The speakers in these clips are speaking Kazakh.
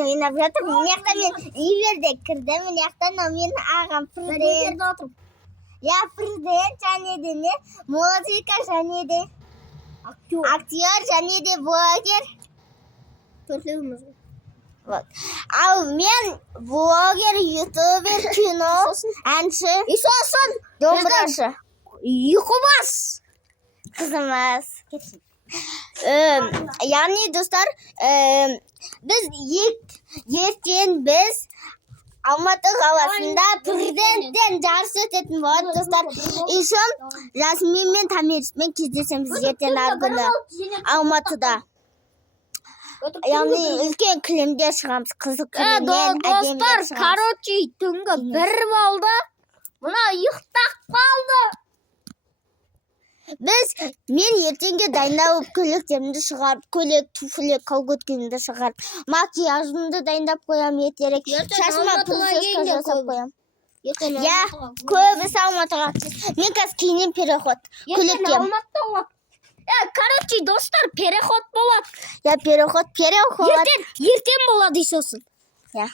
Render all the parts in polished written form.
ойнап жатыр. Мына жақта мен Риверде кірдім. Мына жақта менің ағам президент. Я президент және де не музыка және де актер және де блогер. Төртеуміз. Вот. Ал мен блогер, ютубер, кино, әнші, сосын домбырашы. Ұйқыбас. Қызымыз. Яғни достар, біз ертең Алматы қаласында президенттен жарыс өтетін болады достар. Еще Жасмин мен Тамирмен кездесеміз ертең күні Алматыда. Яғни үлкен кілемде шығамыз, қызық кілемнен достар, короче, түнгі 1 болды. Мына ұйықтап қалды. Мен ертеңге дайындалып көйлектерімді шығарып, көйлек, туфлек, колготкемді шығарып, макияжымды дайындап қоям ертерек. Шашыма прическа жасап қоям. Я, көбісі Алматыға. Мен қазір кейіннен переход. Көйлектем. Короче, достар, переход болады. Я переход. Ертең болады сосын. Я.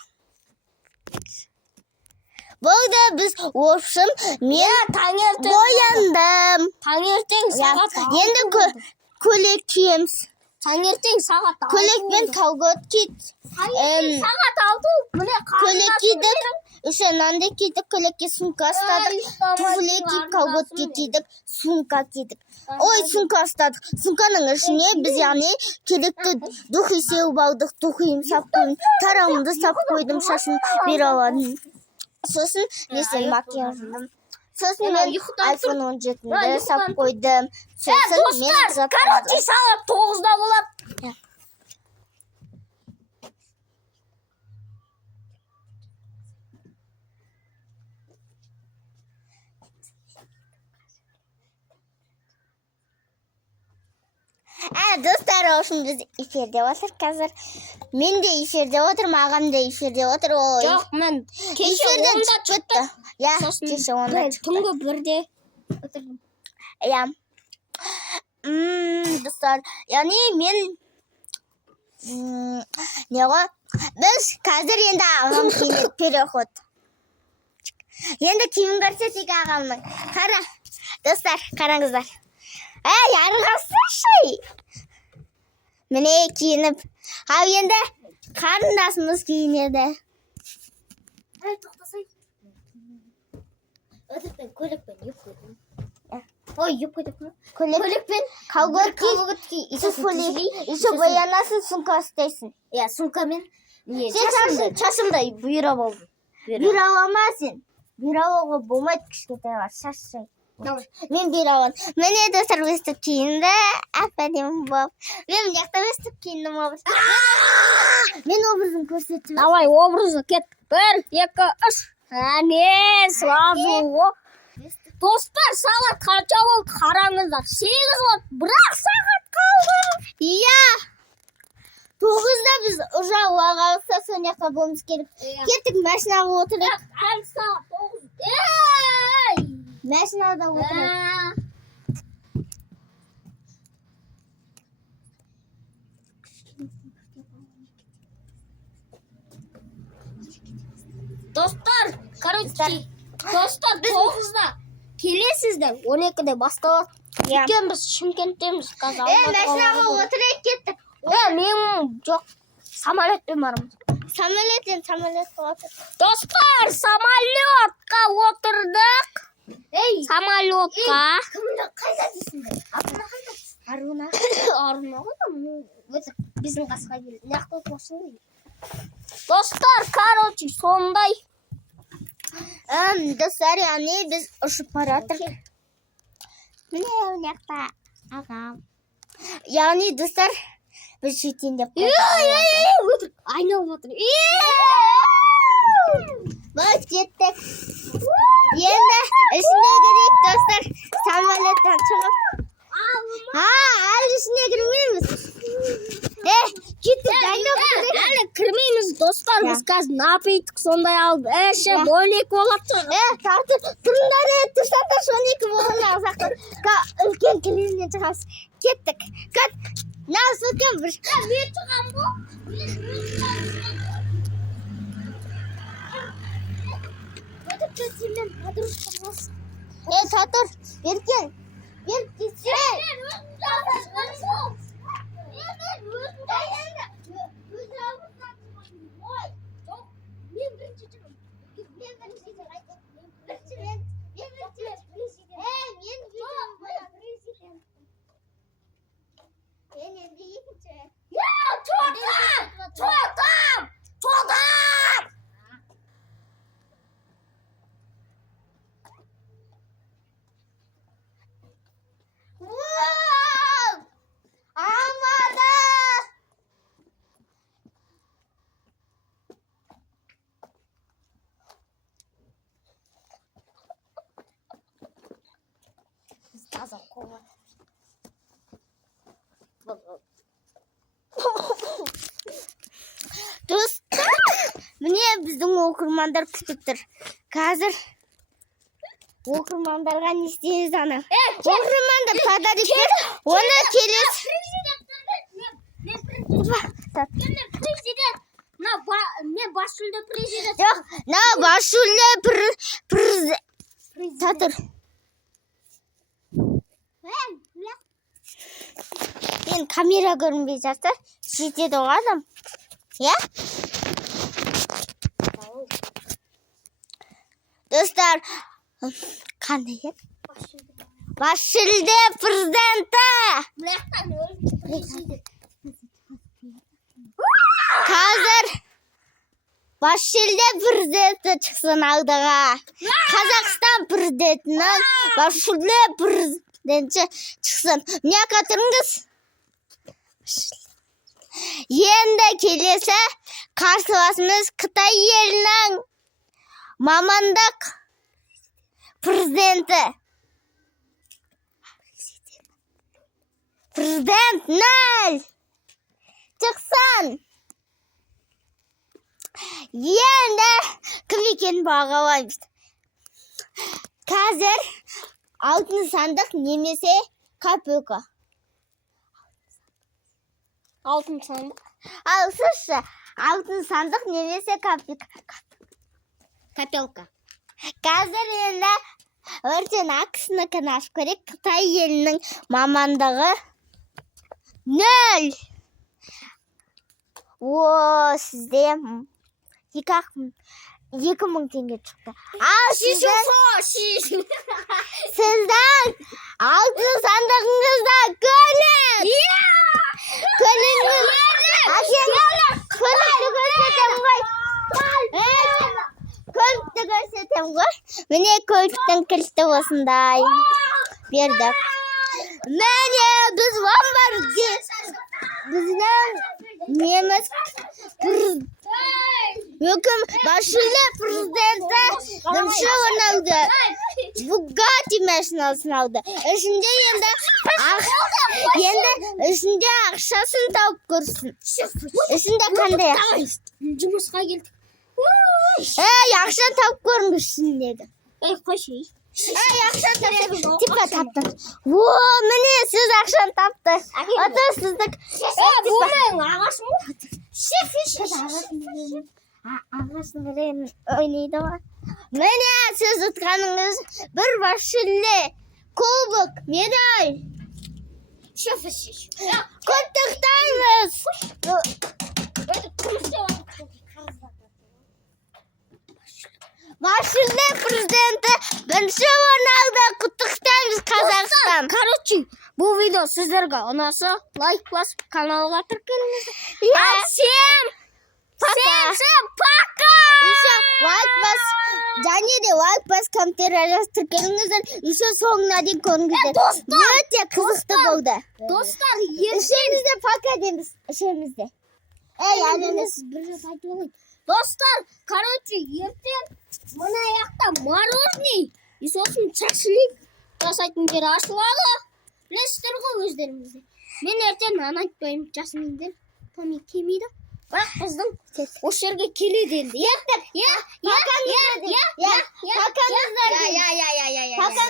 Болды біз общем мен бояндым. Таңертең сағат. Енді көйлек киеміз. Таңертең сағат. Көйлекпен колготки. Таңертең сағат 6. Міне көйлек кидік. Еще мынандай кидік, көйлекке сумка ұстадық. Туфли кидік, колготки кидік, сумка кидік. Ой, сумка ұстадық. Сумканың ішіне біз яғни керекті духи сеуіп алдық, духиым сап қойдым, тарауымды сап қойдым, шашын бере аладым. Сосын несен макияжымдым. Сосын мен iPhone 17-ді сап қойдым. Сосын мен достар, короче, сағат 9-да болады. Достар, олшын біз эфирде отыр қазір. Мен де эфирде отырмын, ағам да эфирде отыр. Жоқ, мен кеше 10-да шықты. Я, кеше 10-да шықты. Түнгі 1-де отырдым. Я. Достар, яғни мен неға? Біз қазір енді ағам келеді, переход. Енді киім көрсетейік ағамның. Қара, достар, қараңыздар. Ярғасыншы. Міне киініп. Ал енді қарындасымыз киінеді. Тоқтасай. Өтірпен, көйлекпен еп қойдым. Ой, еп қойдық ма? Көйлекпен, колготки, туфли, еще боянасың, сумка ұстайсың. Я, сумкамен. Шашымда бұйра болды. Бұйра аламасың. Бұйра алуға болмайды кішкентай бар, шашы. Мен бұйра аламын. Міне достар өстіп киінді, әп-әдемі болып. Мен жақта өстіп киіндім образ. Мен образын көрсетіп. Давай, образы кет. 1, 2, 3. Әне, сразу. Достар, сағат қанша болды қараңыздар. 8 болды, бірақ сағат қалды. Иә. 9-да біз ұжа уағалықта соң жаққа болмыз керек. Кеттік машинаға отырып. Әлі сағат 9. Машинада отырып. Достар, короче, достар 9-да келесіздер, 12-де басталады. Өйткені біз Шымкенттеміз қазір. Машинаға отырып кеттік. Мен жоқ, самолетпен бармыз. Самолетқа отыр. Достар, самолетқа отырдық. Самолетқа. Кімді қайда дейсіңдер? Апына қайда дейсің? Аруна. Аруна ғой, біздің қасқа келді. Неқті қосын дейді. Достар, короче, сондай. Достар, яғни біз ұшып баратыр. Міне жақта ағам. Яғни достар, біз шетендеп қойдық. Айналып отыр. Біз кеттік. Енді ішіне керек достар, самолеттен шығып. Әлі ішіне кірмейміз. Кеттік, дайындап керек. Әлі кірмейміз достар, біз қазір напитік сондай алып, 12 болады. Тартып, тұрыңдар тұрсаңдар 12 болғанда алсақтан үлкен кілемнен шығамыз. Кеттік. Кет. Насыл кем бір. Мен шығам бұл. Татыр, берген. Бер кетсе. Достар, міне біздің оқырмандар күтіп тұр. Қазір оқырмандарға не істейміз ана? Оқырмандар подарок бер, оны келесі. Мен басшылды президент. Жоқ, басшылы Татыр. Мен камера көрінбей жатыр. Жетеді ғой адам. Я? Достар, қандай еді? Басшылды президенті. Қазір басшылды президенті шықсын алдыға. Қазақстан президентінің басшылды президенті шықсын. Міне қатырыңыз. Енді келесі қарсыласымыз Қытай елінің мамандық президенті. Президент 0 шықсын. Енді кім екенін бағалаймыз. Қазір алтын сандық немесе копилка. Алтын сандық. Ал сізші, алтын сандық немесе копилка. Қазір енді өртен ақысыныкін ашып көрек. Қытай елінің мамандығы 0. Сізде 2000 теңге шықты. Ал сіздің алтын сандығыңызда көлікті көрсетем ғой. Міне көліктің кілті осындай бердік. Міне біз ломбардке біздің неміз өкім басшылы президенті бірінші орын алды. Bugatti машинасын алды. Ішінде ішінде ақшасын тауып көрсін. Ішінде қандай ақша? Жұмысқа келдік. Ақша тауып көріңіз ішіндегі. Қойшай. Ақша таптым. Міне сіз ақшаны тапты. Ата сіздік. Бұл менің ағашым ғой. Ағашын ойнайды ғой. Міне сіз ұтқаныңыз бір басшылы кубок, медаль. Құттықтаймыз. Басшылы президенті бірінші орын алды. Құттықтаймыз Қазақстан. Короче, бұл видео сіздерге ұнаса, лайк басып, каналға тіркеліңіз. Всем пока. Еще лайк бас, және де лайк бас, комментарий тіркеліңіздер. Еще соңына дейін көріңіздер. Өте қызықты болды. Достар, ішімізде пока дейміз. Ішімізде. Әлеміз бір рет айтып алайын. Достар, короче, ертең мына аяқта мороженый и сосын шашлик жасайтын жер ашылады. Білесіздер ғой өздеріңізде. Мен ертең нан айтпаймын, жасминдер томик келмейді. Бірақ біздің осы жерге келеді енді. Пока.